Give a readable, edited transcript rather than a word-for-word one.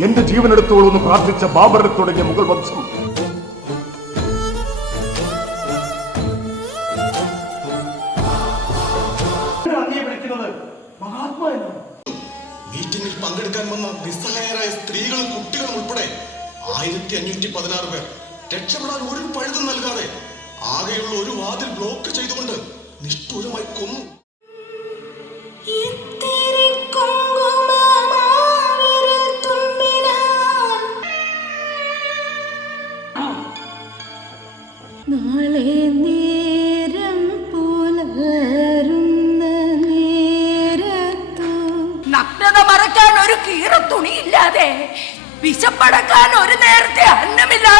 എന്റെ ജീവനെടുത്തോളൂ എന്ന് പ്രാർത്ഥിച്ച ബാബറിനെ തുടങ്ങിയ മുഗൾ വംശം മീറ്റിംഗിൽ പങ്കെടുക്കാൻ വന്ന നിസ്സഹായരായ സ്ത്രീകളും കുട്ടികളും ഉൾപ്പെടെ 1516 പേർ രക്ഷപ്പെടാൻ ഒരു പഴുതും നൽകാതെ ആകെയുള്ള ഒരു വാതിൽ ബ്ലോക്ക് ചെയ്തുകൊണ്ട് നിഷ്ഠൂരമായി കൊന്നു. നാളെ നേരം പുലരുന്ന നേരത്തു നഗ്നത മറയ്ക്കാൻ ഒരു കീറ തുണിയില്ലാതെ വിശപ്പടക്കാൻ ഒരു നേരത്തെ അന്നമില്ലാതെ